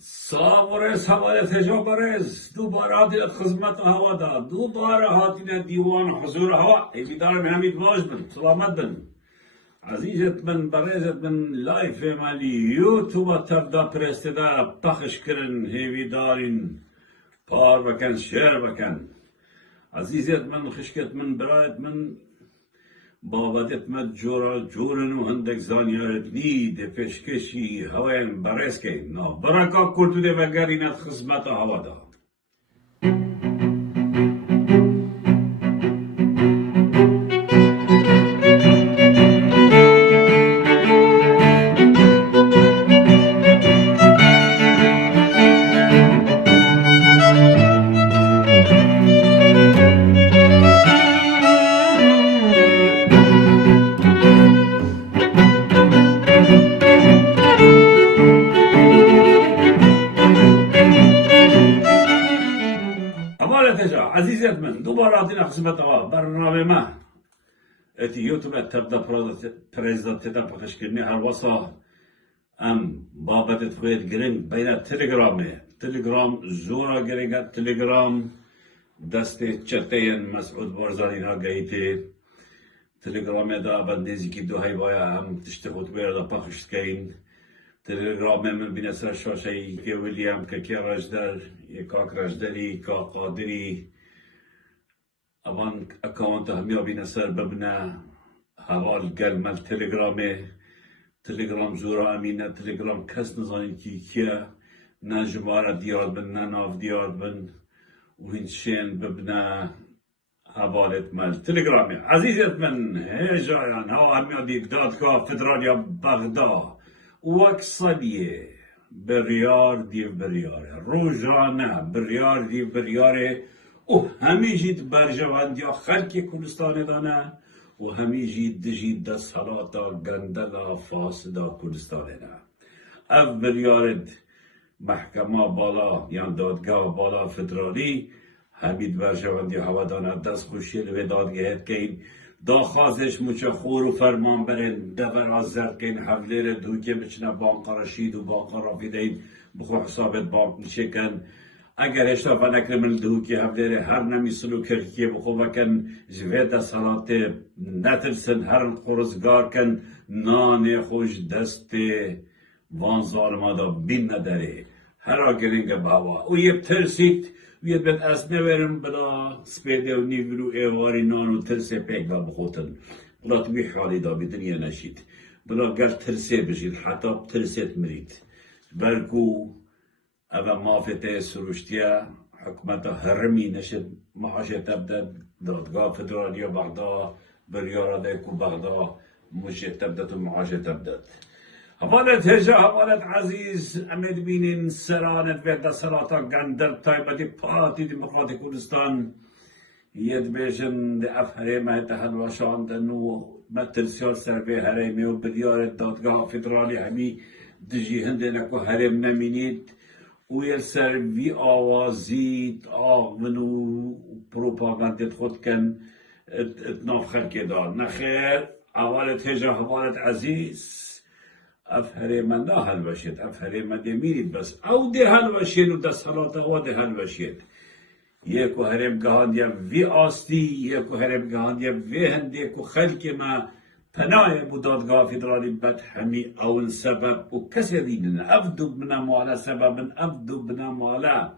ساورس حوالت هجابرز دوباره هاتیت خدمت هوا دا دوباره هاتیت دیوان حضور هوا ایدار من همید واج بن سلامت بن عزیزت من برزت من لایف مالی یوتیوب تبدا پرستدا پخش کرن هیوی دارین پار بکن شیر بکن عزیزت من خشکت من برایت من بابدت مد جورا جورن و هندک زانیارت نید پیشکشی هواین برس که نا برکا کردو ده وگرینت خدمت هوا دا عزیزت من دوباره آتینا خدمت هوا برنامه ما اتی یوتیوب تبدا پرزیدنت تا پخش کنی هر واسه ام بابت خوید گرین بین تلگرام زورا گرینگا تلگرام دست چتین مسعود بارزانی ها گیتی تلگرام دا بندیزی کی دو های بایا هم تشتخوت بیرد پخش کین تلگرام من بین سر شاشهی که ویلیام که رجدر یکاک رجدری که قادری اوان اکاونت همیا بین سر ببنا حوال گل تلگرام زورا امینه تلگرام کس نزانی کیه نه جوارا دیار بن نه ناف دیار بن و هنشین ببنا حوالت مال تلگرامی عزیزت من هجایان ها همیا دید دادگاه فدرالیا بغداد وکسلیه بریار دیو بریاره روزانه بریار دیو بریاره و همیجید برجواندی خلق کردستان دانه و همیجید دجید ده صلاتا گندلا فاسدا کردستان نه اف بریارد محکمه بالا یان دادگاه بالا فدرالی همید برجواندی هوا دانه دست خوشی لوی دادگاهت که این داخوازش موچه خور و فرمان برن دور از زرد که این حولیر دو که بچنه بانقا رشید و بانقا را بیدین بخو حسابت بانق میشه کن اگر اشتافا نکرمل دو که حولیر هر نمی سلوکر که بخو بکن جوید سالات نترسن هر قرصگار کن نان خوش دست وان ظالما دا بین نداره هر آگرینگ باوا او یه ترسید وید بد از نورم بلا سپیده و نیورو ایواری نانو ترسه پیک با بخوتن بلا تبی حالی دا بدنیا نشید بلا گر ترسه بشید حتی ترسیت مرید برکو اوه مافته سروشتیا حکمت هرمی نشد معاشه تبدد دادگاه فدرالیا بغداد بریاره دیکو بغداد مشه تبدد و معاشه تبدد حوالت هجا حوالت عزیز امید بینین سرانت به دستالاتا گندر تایبتی پاتی دموکراتی کردستان ید بیشن ده اف حریمه تحلوشان دنو مترسیار سر به حریمه و بدیار دادگاه فدرالی همی دجی هنده نکو حریم نمینید و یه سر وی آوازید آغمنو پروپاگاندت خود کن اتناف خلقی دار نخیر حوالت هجا حوالت عزیز افهره من دا حل باشید افهره من میرید بس او ده حل باشید و ده صلات او ده حل باشید یکو هرم گهاندیم وی آستی یکو هرم گهاندیم وی هنده کو خلق ما پناه بودادگاه فدرالی بد همی اون سبب و کسی دینن افدو بنا مالا سببن افدو بنا مالا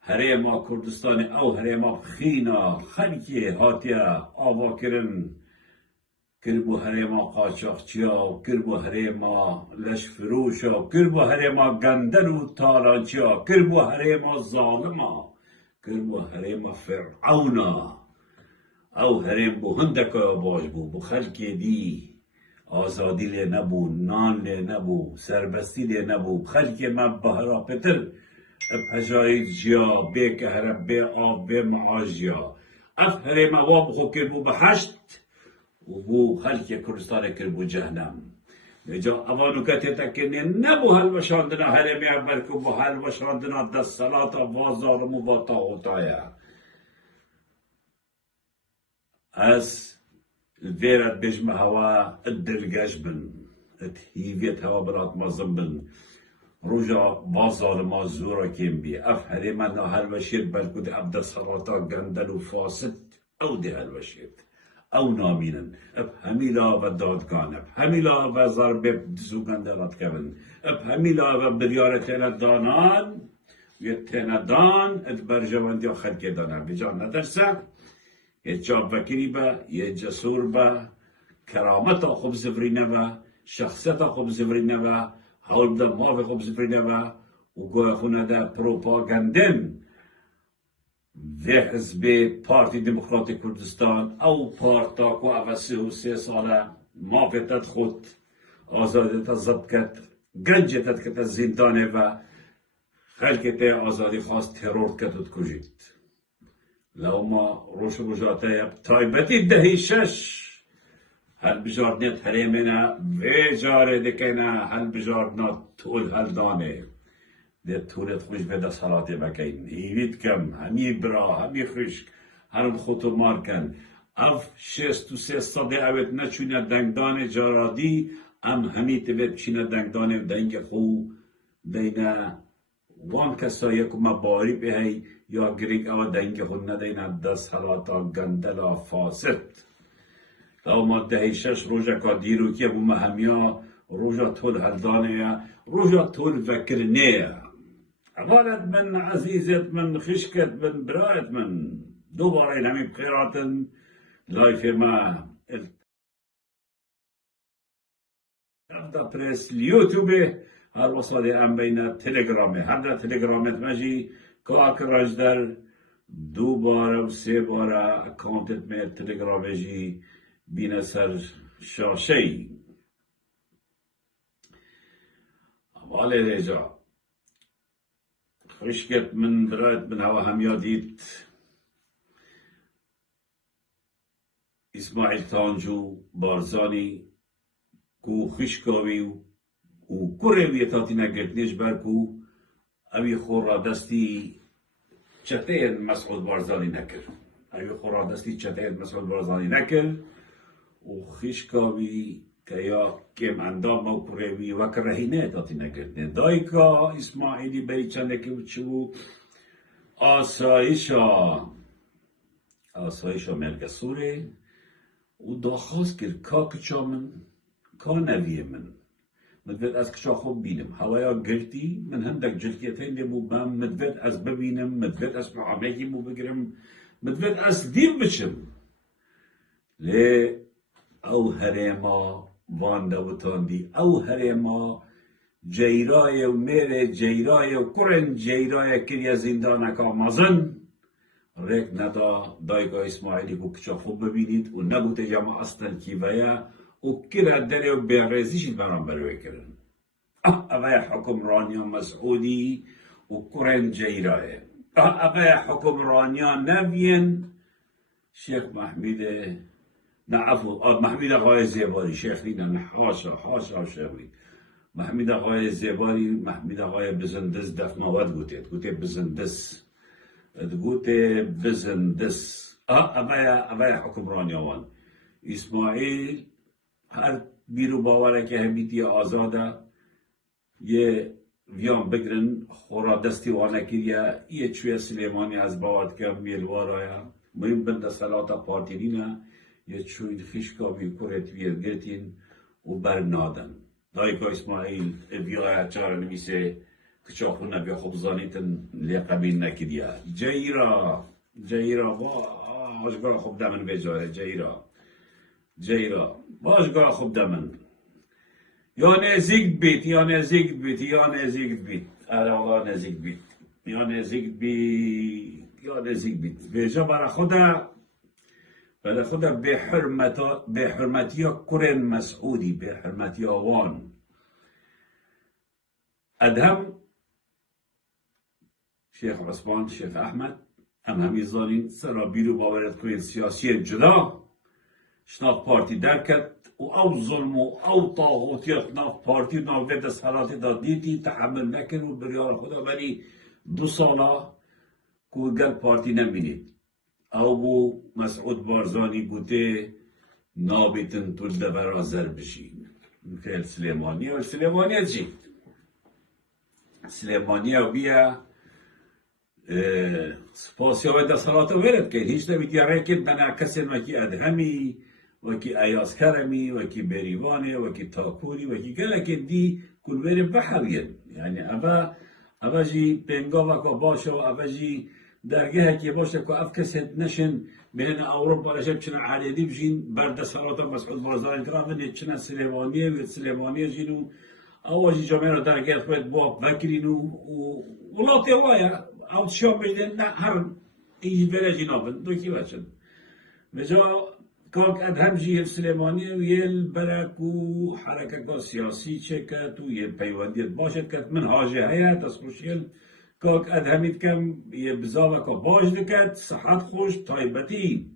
هرم کردستان او هرم خینا خلقی هاتیا آوا کرن کربو هرما قاچاقچیا کربو هرما لش فروشا کربو هرما گندن و تالانچیا کربو هرما ظالما کربو هرما فرعونا او هرم بو هندکا باش بو خلقی دی آزادی لی نبو نان لی نبو سربستی لی نبو خلقی ما بهرا پتر پجایید جیا بی کهرب بی آب بی معاجیا اف هرما وابخو کربو بحشت و بو خلق کردستان کرد بو جهنم جا اوانو کتی تکنی نبو هلوشاندنا هرمی بلکه بو هلوشاندنا دست صلاة وازارمو با تاغوتایا از الفيرات بيجمع هوا الدلقاش بن ات هيفيت هوا برات مازم بن روجا بازار ما زورا كيم بي اف هريما نا هالبشير بلكود عبد الصلاة قندل وفاسد او دي هالبشير او نامينن اب هميلا و دادگان اب هميلا و ضربه دزو قندلات كبن اب هميلا و بريارتين دانان يتين دان اد برجوان دي خلق دانا بجان ندرسه يجاب وكري با يجسور با كرامتا خوب زفرينه با شخصيتا خوب زفرينه با حول ده ما خوب زفرينه با وگوه خونه ده پروپاگندن و حزب پارتی دموکراتیک کردستان او پارتا کو اوسه و 3 ساله ما فتت خود آزادیت ضبط کرد گنجتت کت زندانه و خلقت آزادی خواست ترور کتت کجید لو ما روش روجاته تایبتی دهی 6 هل بجاردنیت حریمنا و جاره دکینا هل بجاردنا طول هل دانه ده طولت خوش بده صلاته بکین هیوید کم همی برا همی خشک هرم خودتو مار کن اف 63 ساده اوید نچونه دنگدان جارادی ام همی تبید چینه دنگدان دنگ خو دینا وان کسایی که ما باری بهی یا گریگ او دنگ خود ندینا ده صلاتا گندلا فاسد لو ما دهی 6 روژا که دیرو که بوم همیا روژا طول هلدانه روژا طول فکرنه غالت من عزيزت من خشكت من برارت من دوباره نمی بخيراتن لایف ما هذا بريس اليوتيوب هالوصالي ام بين تليجرامي هذا تليجرامت مجي كاك رجدر دوباره و 3 باره اكونتت من تليجرامي جي بين سر شاشي والي رجع خشكت من درات من هوا هم ياديت اسماعيل تانجو بارزاني كو خشكاوي و كوريوية تاتينا قلتنيش بركو اوي خورا دستي چتين مسعود بارزاني نكر اوي خورا دستي چتين مسعود بارزاني نكر و خشكاوي كيا كم اندام او كوريوي وكرهينه تاتينا قلتني دايكا اسماعيلي بريچانك وچو آسایشا ملک سوره و داخواست کرد کا کچا من کا نویه من مدوید از کچا خوب بینم هوایا گرتی من هندک جلکیتین لیمو بام مدوید از ببینم مدوید از معاملگی مو بگرم مدوید از دیم بچم لی او هریما وان دوتان دی او هریما جیرای و میره جیرای و کرن جیرای کریا زندانکا مزن ریک ندا دایگاه اسماعیلی کو کچا خوب ببینید و نبوده جمع اصلا کیویا و کلا دره و بیرزیشید برام بروی کرن اوه حکمرانیا مسعودی و کرن جیرای اوه حکمرانیا نوین شیخ محمود نعفو محمود آقای زیباری شیخ نینا حاشا شیخی محمود آقای زیباری محمود آقای بزندس دفناوت گوته بزندس تقولي بزندس أبايا حكمران يوان إسماعيل هر بيرو باورك هميتي آزاده يه ویان بگرن خورا دستی وانکیه یه چوی سلیمانی از باوت کم میلوارایا مهم بنده سلاتا پارتینینا یه چوی خشکا بی کرت ویرگتین و برنادن دایکا اسماعیل ویایا چار نمیسه کچا خونه بیا خوب زانیتن لیقبین نکدیا جیرا باشگاه خوب دمن بجاره جیرا باشگاه خوب دمن یا نزدیک بیت آره والله نزدیک بیت بیجا برای خدا به حرمتی کرن مسعودی به حرمتی آوان ادهم شیخ عثمان شیخ احمد هم زارین سرا بیرو باورت کوین سیاسی جدا شناف پارتی درکت و او ظلم و او طاغوتیت ناف پارتی و ناف وید سراتی دا دیدی تحمل نکن و بریار خدا ولی 2 سالا که گل پارتی نمینید او بو مسعود بارزانی بوده نابیتن تول دبر آزر بشین فیل سلیمانی چی؟ سليمانية وبيا سپاسیا و دستالات ورد که هیچ نمیتی رکن بنا کسین وکی ادهمی وکی ایاز کرمی وکی بریوانه وکی تاکوری وکی گله که دی کل وری بحوین یعنی اوا جی پنگا وکا باشه و اوا جی درگه که باشه که اف کسید نشن بین اوروپا رشب چنان علیدی بجین برد دستالات مسعود بارزان کرامن چنان سلیمانیه و سلیمانیه جینو اواجی جامعه را درگه خود با بکرین و ولاتی وایا او شام بیدن نه هر ایجی بره جنابن دو کی بچن بجا کاک ادهم جی سلیمانی و یل برک و حرکت کا سیاسی چکت و یل پیوندیت باشد کت من حاجه هیا تسخوشیل کاک ادهمیت کم یه بزاوه کا باش دکت صحت خوش تایبتی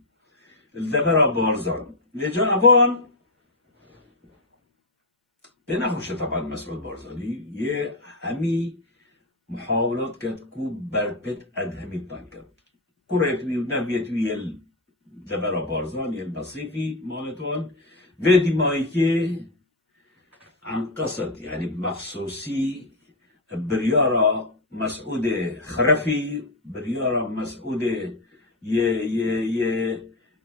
الدبرا بارزان لجا اوان به نخوشه طبعا مسعود بارزانی یه همی محاولات كانت تكون بربت أدهمي بانكر كوريتوي ونبيتوي دبرا بارزان المصيفي مالتوان فيدي مايكي عن قصد يعني بمخصوصي بريارة مسعودة خرفي بريارة مسعودة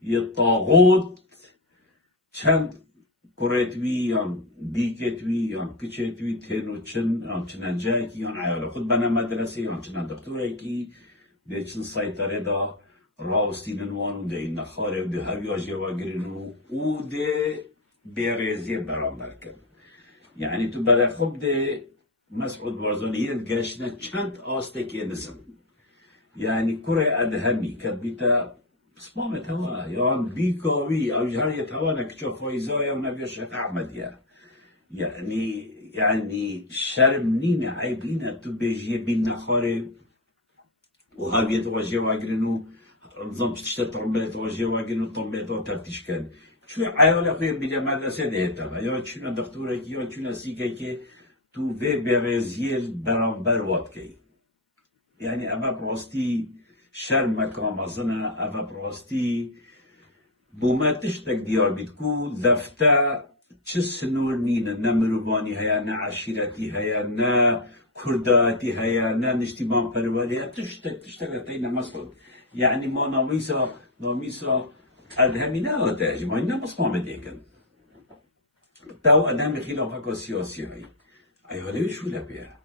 ي طاغوت چند كوريتوي يان بيكتوي يان كتشتوي تينو چن يان چننجاكي يان عيالا خود بنا مدرسي يان چنن دكتوريكي ده چن سيطره دا راوستين وانو ده این نخاره و ده هویاجي واگرينو و ده بيغيزي برام بركب يعني تو بلا خب ده مسعود بارزاني يد گشنا چند آستك يدسم يعني كوري أدهمي كتبتا سپامت هوا یا بیکاوی او جهر يتوانا كچو فايزايا ونبي الشيخ أحمد يعني شرمنين عيبين تو بيجي بين نخاري وهابي تواجه واجرنو نظام تشتا ترمبيت تواجه واجرنو ترمبيت وتفتيش كان شو عيال أخويا بلا مدرسة دهتا يا تشونا دكتورك يا تشونا سيكاك تو في برزيل برامبر واتكي يعني أما بروستي شرم مكامزنا أفا بروستي بوما تشتك ديار بتكو دفتا چه سنور نينا نمروباني هيا نا عشيرتي هيا نا كرداتي هيا نا نشتبان پروالي تشتك تينا مسعود يعني ما ناميسا أدهمي نا أتاجي ما ينا مصمام ديكن تاو أدهم خلافك السياسي هاي أيهالي شو لبيا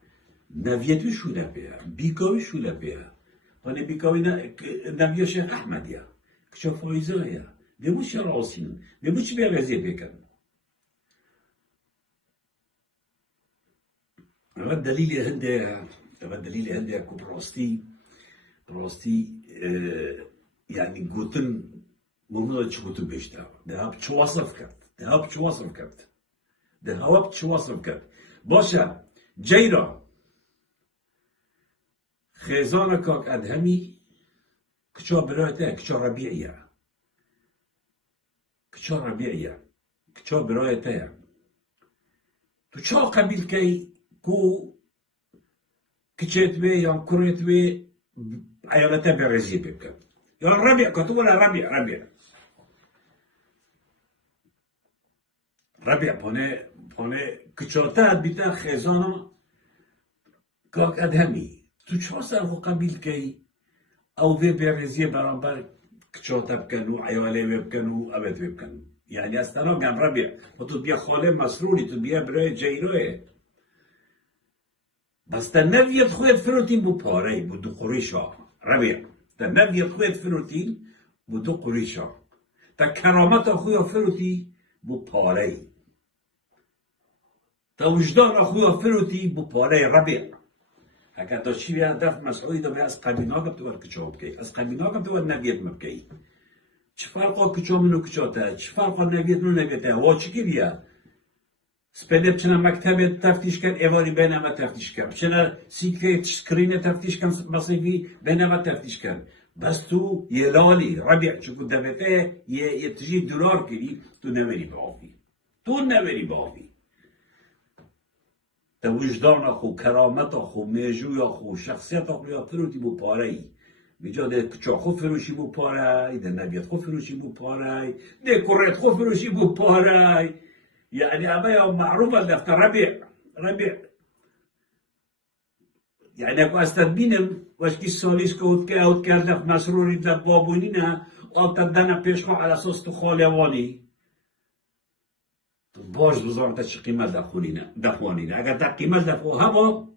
نفيتو شو لبيا بيكاوي شو لبيا هني بيكاوي نبي الشيخ أحمد يا كشوف فايزايا دموش راسين دموش بيغزي بيكن هذا الدليل هندي كو براستي يعني قوتن ممنوع تشوتو بيشتا ده هاب تشواصف كات باشا جيرا خيزانة كاك أدهمي كشا برايته كشا ربيعية كشا برايته تو شا قبيل كي كو كشيت بي يان كوريت بي عيالته برزي بك يان ربيع كتولا ربيع بونه كشاته بيتا خيزانة كاك أدهمي تو چه سرخو قبیل کی او ذي برزيه برامبر كشوتا بكنو عيالي بكنو ابد بكنو يعني استنا قام ربيع وتبيا خاله مسروري تبيا براي جيروه بس تنبيت خويت فروتين بو باري بو دو قريشا ربيع تنبيت خويت فروتين بو دو قريشا تا كرامت اخويا فروتي بو باري تا وجدان اخويا فروتي بو باري ربيع هكذا تشي بها دف مسعودي ده از قبيناك بتوار كچوب كي از قبيناك بتوار نبيت مبكي چه فرقا كچو منو كچوتا چه فرقا نبيت منو نبيته وا چي كي بيا سپدب چنا مكتب تفتيش كان ايواري بينما تفتيش كان چنا سيكريت سكرين تفتيش كان مصيفي بينما تفتيش كان بس تو يلالي ربيع چكو دفته يتجي دولار كري تو نوري بافي تا وجدان خو کرامت خو میجوی خو شخصیت خو یا فروتی بو پاره بجا ده کچا خو فروشی بو پاره ده نبیت خو فروشی بو پاره ده کرت خو فروشی بو پاره يعني أبايا معروفة لفت ربيع يعني اكو استبينم واشكي ساليس كوت كاوت كاردف مسروري دبابونينا او تدنا بيشخو على اساس تو خالواني باش بزرگ تا چی قیمت دخوانینه اگر تا قیمت دفعو هوا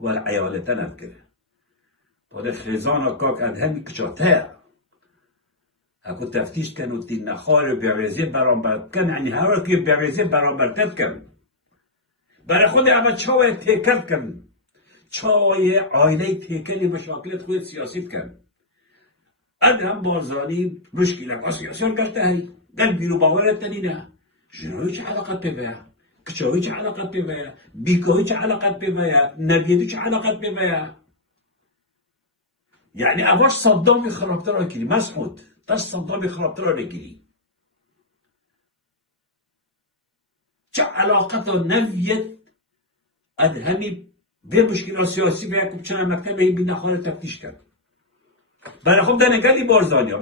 ولی عیالتا نذکره باده خیزان کاک ادهمی کچاته اکو تفتیش کن و تی نخار بیغیزی برانبرد کن یعنی هر که بیغیزی برانبرد کن برای خود اما چاوی تیکل کن چاوی عائله تیکلی مشاکلت خود سیاسی کن ادهم بارزانی مشکلک سیاسی کرده هی قلب بیرو باورت تنینه جنوی چه علاقت ببایا کچاوی چه علاقت ببایا بیکوی چه علاقت ببایا نویدی چه علاقت ببایا يعني أباش صدامي خرابترا كيري مسعود تاش صدامي خرابترا بكيري چه علاقته نفيت أدهمي بمشكلة سياسي بيكم چنا مكتبه بينا خالة تفتيش كد برای خب دنه قدي بارزانيا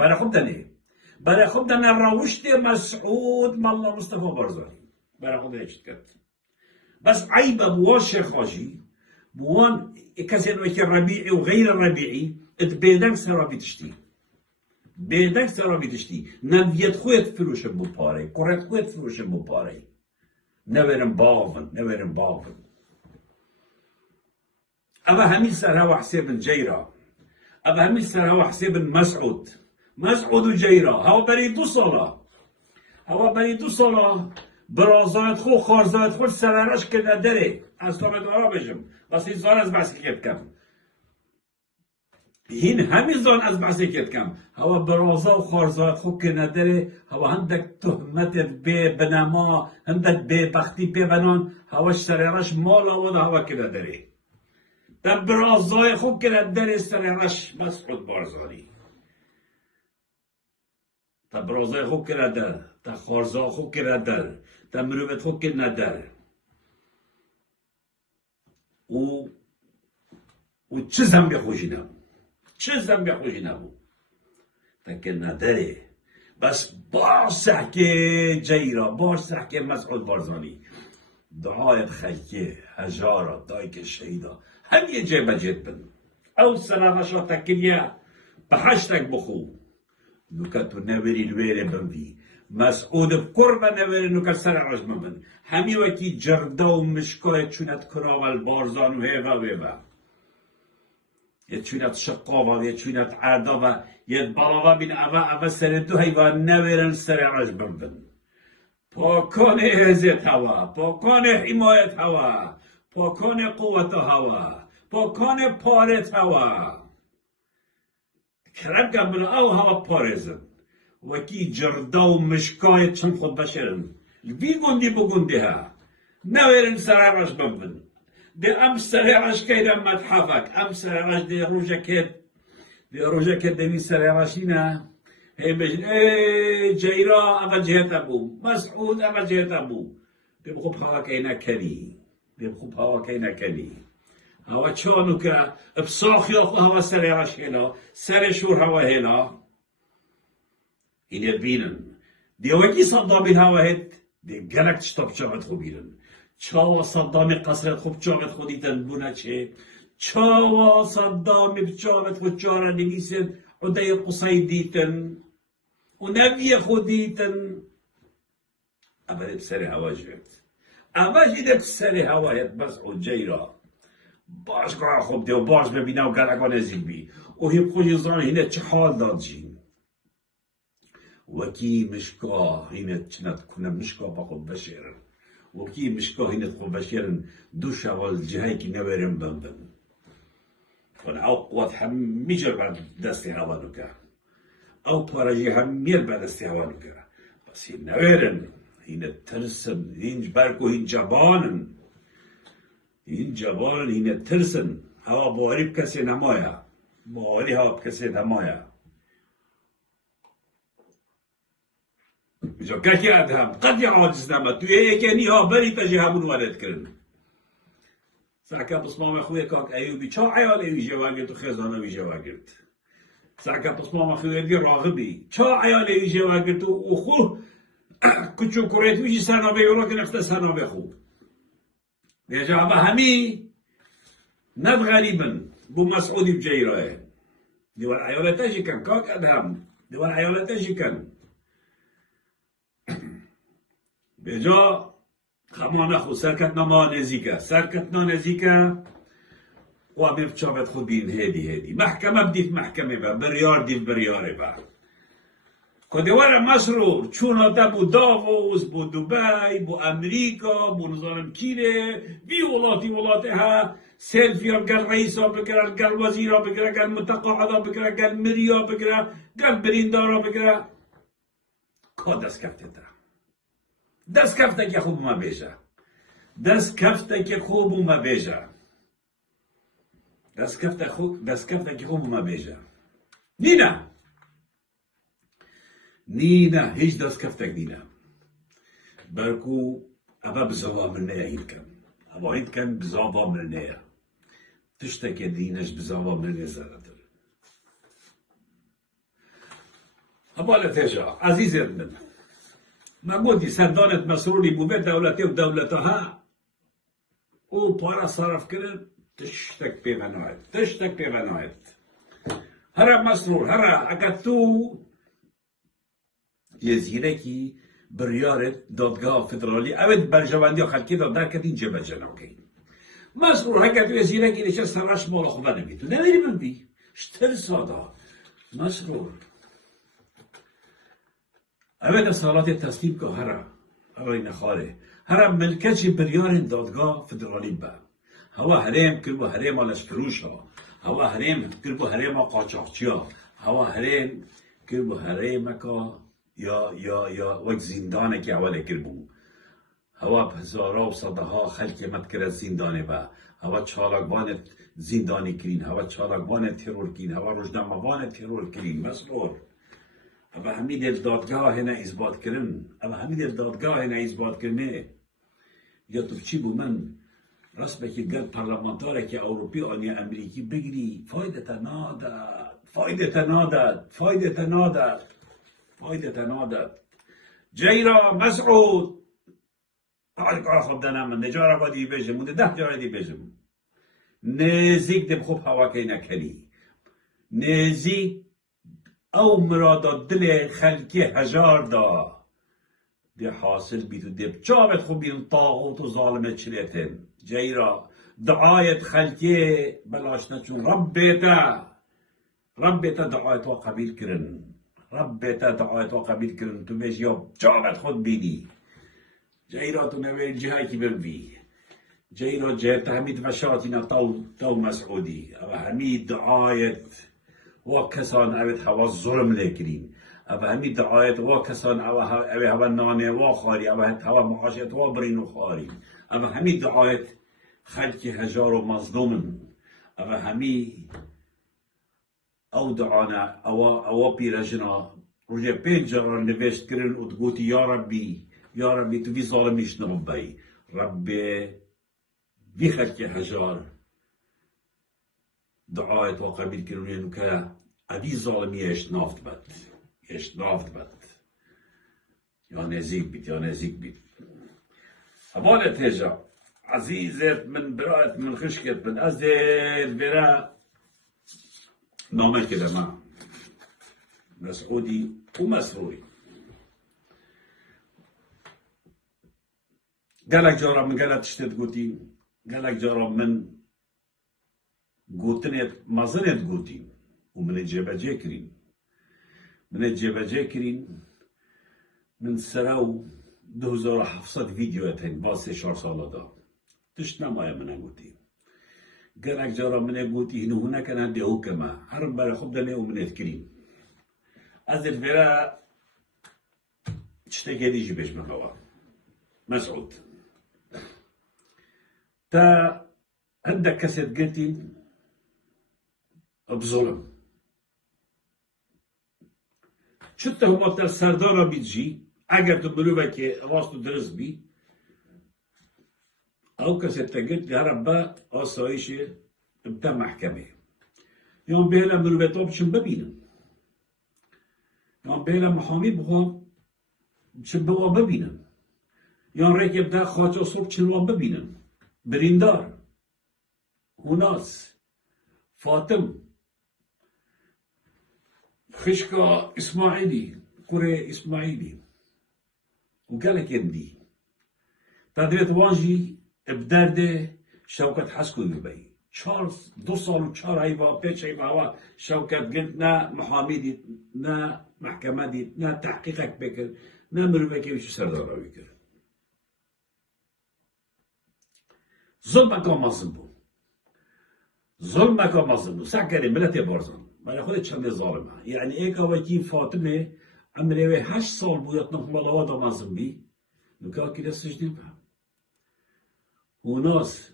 برای خب دنه روشت مسعود مالله مصطفى بارزاني برای خب دنه چت كد بس عيب أبوان شيخ خاجي بوان كسي انو ربيعي وغير الربيعي اتبيدن سرابي تشتي بيدن سرابي تشتي نبيت خويت فروش بو باري قرات خويت فروش بو باري نورن باغن أبا همي سرها حساب الجيرة أبا همي سرها حساب مسعود وجيرة هوا بريدو صلاة برازات خو خارزات خو سرارش كده داري أصلا مدارا بجم بس این زان از بحثی کرد کم هین همین زان از بحثی کرد کم هوا برازا و خارزات خوب که نداره هوا هندک تهمت به بنما هندک به بختی به بنان هوا سرارش مال آواد هوا که نداره تا برازای خوب که نداره سرارش مسعود بارزانی تا برازای خوب که نداره تا خارزا خوب که نداره تا مروبت خوب که نداره و چه زنبی خوشی نبود تاکه نداره بس باش سحکه جیرا باش سحکه مسعود بارزانی دعای خلکه هجارا دایک شهیدا هم یه جیبه جد بن او سلامشا تکریه به هشتک بخو نوکتو نوری الویره بنوی مسعود قرب نوری نوکت سر رجم بن همی وکی جرده و مشکای چونت کراول بارزان و هیوه یه چونت شقاوه یه چونت عرده یه بالاوه بین اوه سر دو هیوان نویرن سر رجم بن پاکان عزت هوا پاکان حمایت هوا پاکان قوت هوا پاکان پارت هوا کرب قبل او هوا پارزن وکی جرده و مشکای چند خود بشرن البی گندی بگنده ها نویرن سرعرش ببن ده ام سرعرش که متحفک ام سرعرش ده روژه که دمی سرعرشینه هی بجن ای جیرا اما جهت ابو مسعود اما جهت ابو ده بخوب هوا که نکنی هوا چانو که بساخی هوا سرعرش هلا سر شور هوا هلا اینه بینن دیوکی صدامی هوا هد دی گلک چطاب چاوت خو بیرن چاوا صدامی قصرت خوب چاوت خو دیتن بونه چه چاوا صدامی چاوت خو چاره نویسن عده قصای دیتن و نبی خو دیتن اول بسر هوا جوید اول جیده بسر هوا هد بس او جیرا باش گاه خوب دیو باش ببینه و گلکا نزید بی و هیم خوشی زانه هینه چه حال داد جین وكي مشكا هنا تشنت كنا مشكا باخد بشيرن وكي مشكا هنا تخو بشيرن دوشا والجهايكي نبرن بندن فالعو قوات حميجر بعد دستي هوانوكا او باراجي حمير بعد دستي هوانوكا بس هنا نبرن هنا ترسن هين جباركو هين جبانن هنا ترسن هوا بواري بكسي نمايا بواري هوا بكسي نمايا بجا كاكي أدهم قد يعاجز نما تو يكني ها بري تجي همون وارد كرن ساكا بصمام أخويا كاك أيوبي چا عيال أيوبي جواجرت و خزانة جواجرت ساكا بصمام أخويا دي راغبي چا عيال أيوبي جواجرت و خو كچو كوريت ويجي سنة بيورا كنفت سنة بخو بيجا همي ند غریبن بو مسعودی بجیراه دیوار ایالتشی کن کاک ادهم دیوار ایالتشی کن بجا خمانه خود سرکتنا ما نزیکه و امیر چاوت خود بین هدی محکمه بدید محکمه با بریار دید بریاره با کدوار مسرور چون آده بو داووس بو دوبای بو امریکا بو نظام کیره بی ولاتی ها سلفی ها گل رئیس ها بگره گل وزیر ها بگره گل متقاعد ها بگره گل مری ها بگره گل بریندار ها بگره که دست کفته تا دست کفته که خوب ما بیشه دست کفته که خوب ما بیشه دست کفته که خوب ما بیشه نينا هيج داس كفتك نينا بركو أبا بزوا من نيا هيلكم أبا هيلكم بزوا من نيا تشتكي دينش بزوا من نيا زارتر أبا لا ترجع عزيزي من ما قلتي سردانة مسروري بوبي دولتي ودولتها وبارا صرف كده تشتك بيغنوعت هرا مسرور هرا أكتو یزیرکی بریار دادگاه فدرالی اوید برجواندی خلکی داد در کدین جبه جناکی مسرور هکر تو یزیرکی نشه سرش مال خوبه نمیتو نمیری من بی شتر ساده مسرور اوید سالات تسلیم که هره اوید نخاره هره ملکچی بریار دادگاه فدرالی با هوا هریم کربو هریم لشکروش ها هوا هریم کربو هریم قاچاقچی ها هوا هریم کربو هریم که یا وقت زندانه که اوله کربو هوا هزارا و صدها خلق متکر زندانه با هوا چالاقوان زندانی کرین هوا چالاقوان ترور کرین هوا رجنموان ترور کرین مسرور اما همین دادگاه هنه اثبات کرن اما همین دادگاه هنه اثبات کرنه یا تو چی بو من رسمه که گل پارلمانتاره که اوروپی آنی امریکی بگیری فایده نادد جیرا مسعود آقای کار خوب دنم من نجارا با دی بجم مونده 10 جاره دی بجم نزیک دم خوب هوا که نکنی نزیک او مرادا دل خلکی هجار دا دی حاصل بیتو دی بچابت خوب بین طاغوت و ظالمت چلیتن جیرا دعایت خلکی بلاش نچون ربیتا دعایت و قبیل کرن ربیتا دعایت و قبیل کرن تو بیش یا بچابت خود بینی جیرا تو نویل جهایی که ببی جينا جهت هميد مشاتنا تو مسعودي او هميد دعاية وكسان اوید هوا ظلم لكرين او هميد دعاية وكسان او هوا نانه وخاري او هوا معاشت وبرين وخاري او هميد دعاية خلق هجار ومظلوم او همي او دعانا او بيرجنا رجع 5 جرى نوشت كرن وتقولي يا ربي تبي ظالميش نربي ربي بخلق هجار دعاية وقبيل كرونين كا أبي ظالمي يش نافت بد يا نزيك بيت أبالة تيجا عزيزة من برات من خشكت من أزل برا نعمل كده ما مسعودي ومسروري قالك جارب من قالت تشتت قوتين قالك جارب من قوتنت مازنت قوتين ومن الجبجة كرين من سراو 2700 فيديوهات هين باسي 4 سال دا تشتنا مايا من قوتين قالك جارب من قوتي هنا هنا كان عندي حكمة حرب برا خب دنيا ومن الكريم أزل فرا تشتكي ديجي بيش من غوا مسعود تا عندك كاسيت قلتين بظلم شتا هما تر سردارا بيتجي اگر تو بلوبه که راستو درست بی او كاسيت قلت هربا آسایش بتا محكمة يوم بيلا بلوبه بشن ببينم يوم بيلا محامي بخوام بشن بوا ببينم يوم ريك يبدا خاطر صوب بشن ببينم بريندار هوناس فاطم خشكا إسماعيلي كوري إسماعيلي وقالك يندي تدريت وانجي بدرده شوكت حسكو يبي چارلز 2 سال و 4 هيبا 5 هيبا شوكت قلت نا محامي دي نا محكمة دي نا تحقيقك بكر نا مروفك وش سردار بكر ظلمك مظلوم ظلمك مظلوم سكري ملتي برزن ما ياخذ شان ظالمه يعني ايك وكي فاطمه عمري 8 سال بويت نخ ملواد مظلوم بي نكا كده سجن بها وناس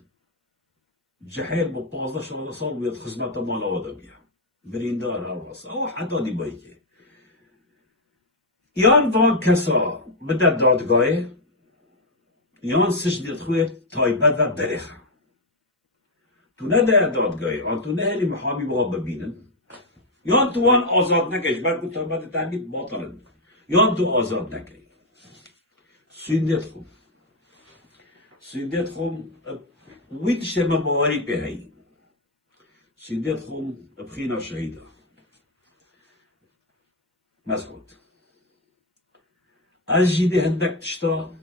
جحيل ب 15 سال بويت خدمته ملواد بيها بريندار الراس او حتى دي بايكي يان وان كسا بدا دادگاه یان سجن خویت تایبت و درخه تو نه در دادگاهی آن تو نه هلی محامی با ببینن یان تو آن آزاد نکش بلکه تایبت تنبید باطلن یان تو آزاد نکی سیندت خوم ویت شما باوری به هی سیندت خوم بخینا شهیده مسعود از جیده هندک تشتا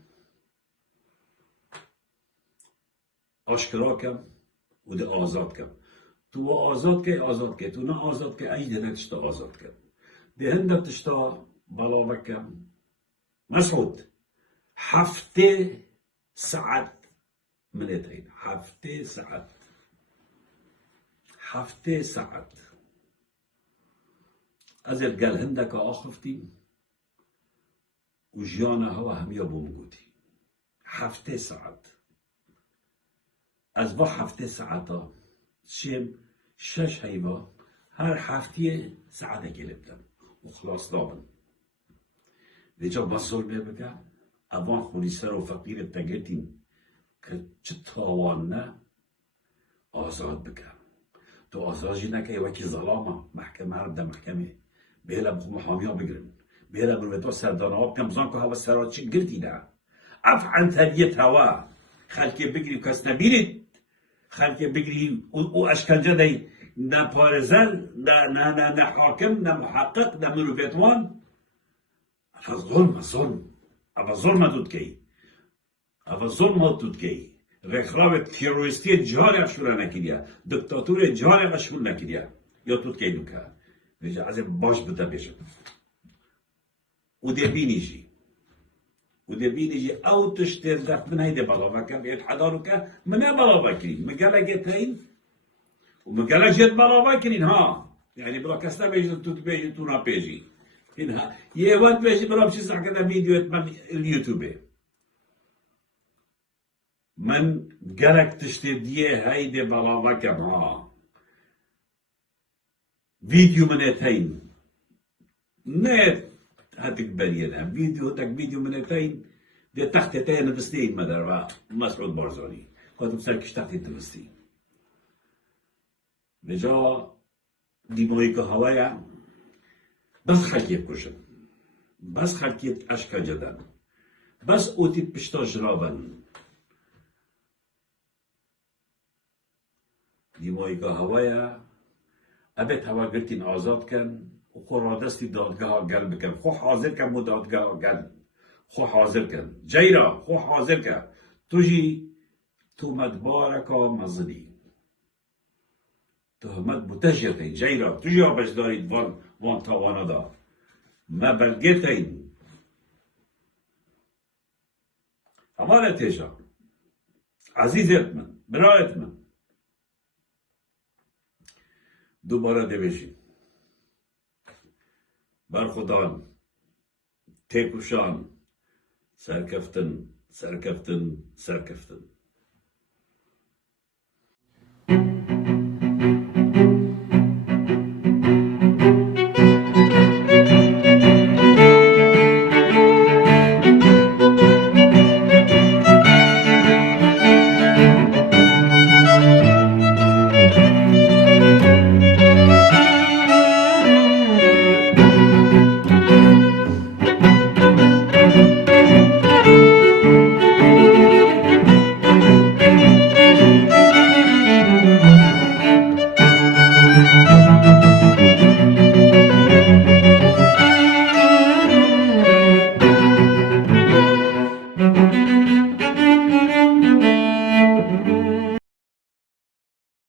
آشکرا کم و ده آزاد کم تو آزاد که تو نه آزاد که ای ده تشتا آزاد کم ده هنده تشتا بلاوه کم مسعود 7 ساعت منتين 7 ساعت 7 ساعت ازل قال هندك آخفتي وجيانا هوا هم يبو مقودي 7 ساعت از با 7 ساعتا شم 6 هيبا هر 7 ساعته گرفتم و خلاص دابن دیجا بسول بکن اوان خونی سر و فقیر تگرتین که چه تاوان نه آزاد بکن تو آزادی نکه وکی ظلامه محکمه هر ده محکمه بیلا بخو محامی ها بگرن بیلا برویتو سردانه ها بکن بزن که هوا سرات چه گردی نه افعن تریت هوا خلکی بگری کس نبیرید خلکی بگری او اشکنجه دی نه پارزل نه حاکم نه محقق نه مرویتوان ظلم اما ظلم دود کی اما ظلم دود کی رخراوت تروریستی جهان اشول نکیدیا دکتاتور جهان اشول نکیدیا یا دود کی دوکا ویجا از باش بده بشه و دبینیجی او تشتر دفت من هيدا بلاوه كان بيت حضارو كان من بلاوه كرين مقالا جتين ومقالا جت بلاوه كرين ها يعني بلا كستا بيجي تو بيجي تو نا بيجي إنها يوات بيجي بلا بشي صح كذا فيديو من اليوتيوب من قالك تشتر ديه هيدا بلاوه كان ها فيديو منتين نت هتكبرينا فيديو منتين ده تحت تاين دستين مدروا مسعود بارزاني خاطر سركش تحت دستين بجا ديمايك هوايا بس خلقيت كشن بس خلقيت اشكا جدا بس اوتي بشتا جرابن ديمايك هوايا ابت هوا قلتين آزاد كان و را دستی دادگاه گل بکن خو حاضر کن مو دادگاه گل خو حاضر کن جیرا خو حاضر کن توجی تومت بارکا مزدی تهمت بتجیتین جیرا توجی آبش دارید وان توانا دا ما بلگتین اما نتیجا عزیزت من برایت من دوباره دوشیم برخودان تکوشان سرکفتن